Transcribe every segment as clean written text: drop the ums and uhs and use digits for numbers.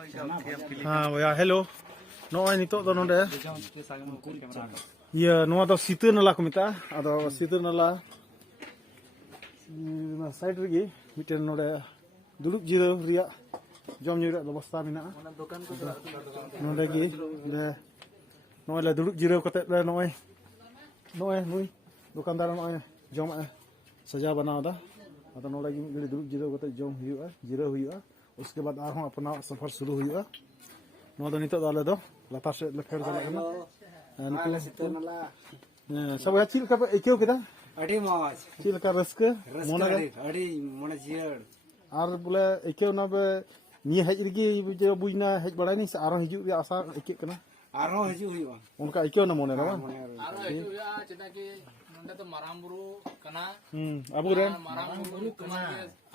हाँ भैया हेलो नॉय नितो दो नोडे ये नोआ दो सीतर नाला को मिता अदो सीतर नाला साइड रेगी मिटेन नोडे दुलुप जिरो रिया जम ᱧᱩ ᱨᱮᱭᱟᱜ ᱵᱮᱵᱚᱥᱛᱟ ᱢᱮᱱᱟᱜᱼᱟ ᱱᱚᱰᱮ ᱜᱮ ᱱᱚᱜᱼᱚᱭ ᱞᱮ ᱫᱩᱲᱩᱵ ᱡᱤᱨᱟᱹᱣ ᱠᱟᱛᱮ ᱞᱮ ᱱᱚᱜᱼᱚᱭ ᱱᱩᱭ ᱫᱚᱠᱟᱱᱫᱟᱨ ᱱᱚᱜᱼᱚᱭ ᱡᱚᱢᱟᱜ ᱥᱟᱡᱟᱣ ᱵᱟᱱᱟᱣᱫᱟ ᱟᱫᱚ ᱱᱚᱰᱮ ᱜᱮ ᱢᱤᱫ ᱜᱷᱟᱹᱲᱤ ᱫᱩᱲᱩᱵ ᱡᱤᱨᱟᱹᱣ ᱠᱟᱛᱮ ᱡᱚᱢ ᱦᱩᱭᱩᱜᱼᱟ ᱡᱤᱨᱟᱹᱣ ᱦᱩᱭᱩᱜᱼᱟ उसके बाद आरहों अपना सफर शुरू हुआ नोआ दो नितो आले दो लातार से ले फेर चला कना सब या चिल का एकेव केदा अड़ी मौज चिल का रस्के मोना अड़ी मोना जियर आर बोले एकेव ना बे नि हेज रिगी जे बुइना हेज बड़ाई नि आरो हिजु रे आशा एके कना आरो हिजु हुइबा उनका एकेव ना मोने रवा आरो हिजु या चेता कि नंदे तो मारामबुरु कना अबु रे मारामबुरु कना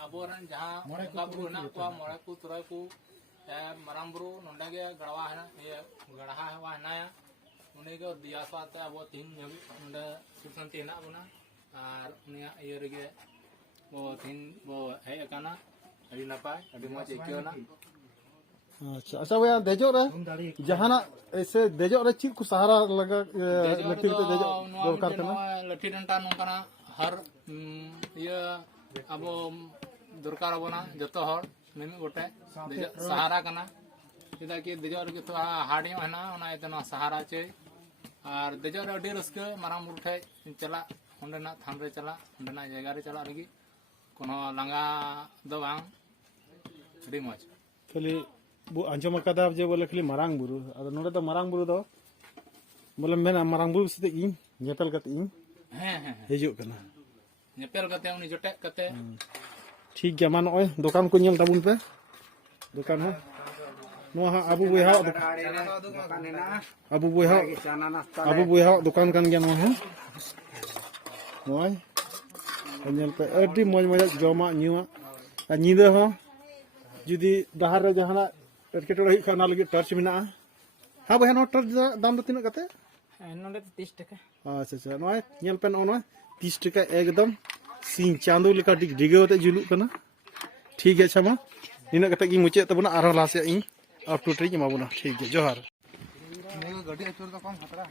अबोरन जहां काबुरु ना को मोरे को तुराय को मारामबुरु नंदा के गड़वा है ना ये गड़हा है वा हनाया उन्हें के दिया साथ अब तीन नंदा सुशांति ना बना और उन्हें ये रगे वो तीन वो है कना अभी नपाय अभी मौज एकियो ना अच्छा अच्छा भैया देजो रे जहाना ऐसे देजो रे चिल को सहारा लगा लठी ते देजो दरकार कना लठी डंटा नोकना हर ये अब दरकार बना जतो हर मिमी गोटे सहारा कना चेदा कि देजो रे तो हाड़ी है ना इतना सहारा चे और देजो रे अडी रस्के माराम मुठे चला ओंडेना थान रे चला ओंडेना जगह रे चला लगी कोनो लांगा दो बांग अडी मौज खाली बु अंजम कदा जे बोले खाली मारांग बुरु अद नोडे तो मारांग बुरु दो बोले मेना मारांग बुरु सते इन नेपल कते इन हिजु कना नेपल कते उनी जोटे कते ठीक गया मा नय दुकान को नेल ताबुन पे दुकान है नो हा अबु बुया दुकान kan गया नो है नय नेल पे अडी मज मज जमा न्यूआ नींदा हो जुदी दहार रे जहाना एटकेटोड़ हुई खाना लगे टर्च मिना हाँ भैया नो टर्च दाम दो तीन कते नोडे 30 टका अच्छा अच्छा नय नेल पे नो 30 टका एकदम सिंह चांदो लेका डिगेवते जुलुक कना ठीक है छमा निना कते गी मुचे तबना आरो लासे इन अब टोटरी जमाबुना ठीक है जोहार गाड़ी अचुर तो कम खतरा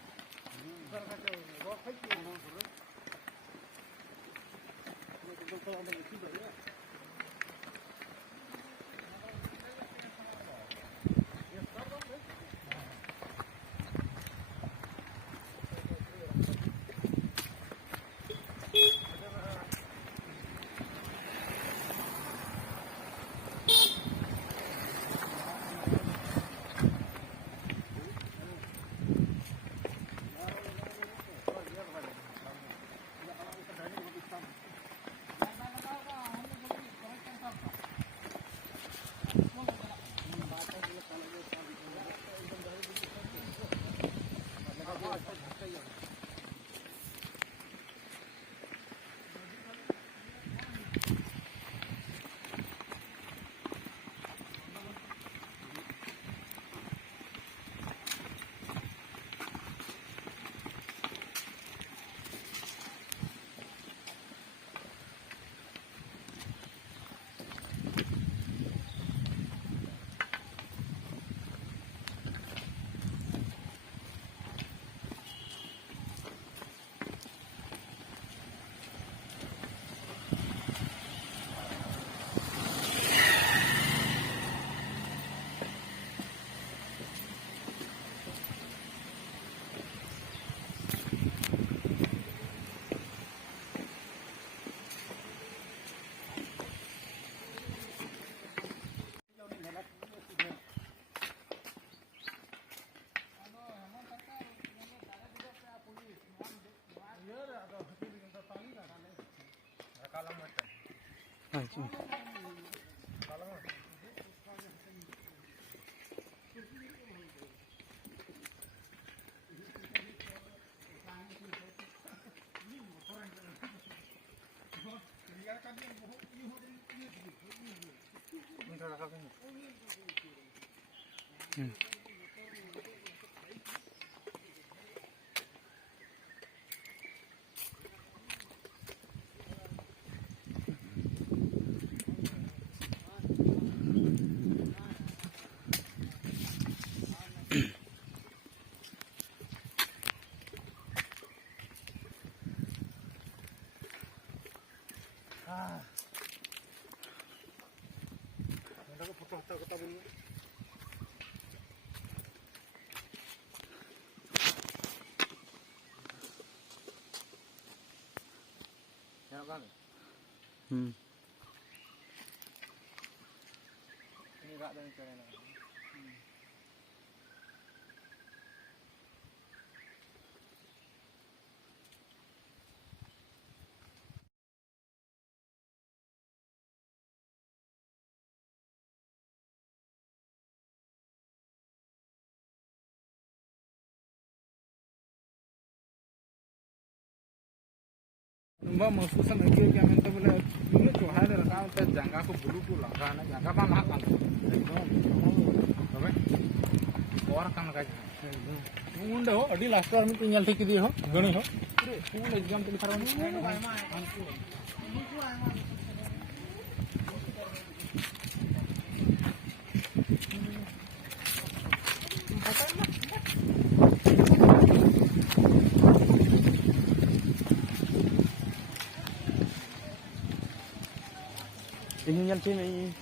bang. Ini rak dan cari nak. Mbak mahsusan lagi yang minta boleh ini tuh ada rasa untuk jangka aku bulu pulang karena jangka apa makan tapi orang kan kaji munda ho adi last time tinggal tik dia ho gani ho full exam ke sarang Ini nyal sini.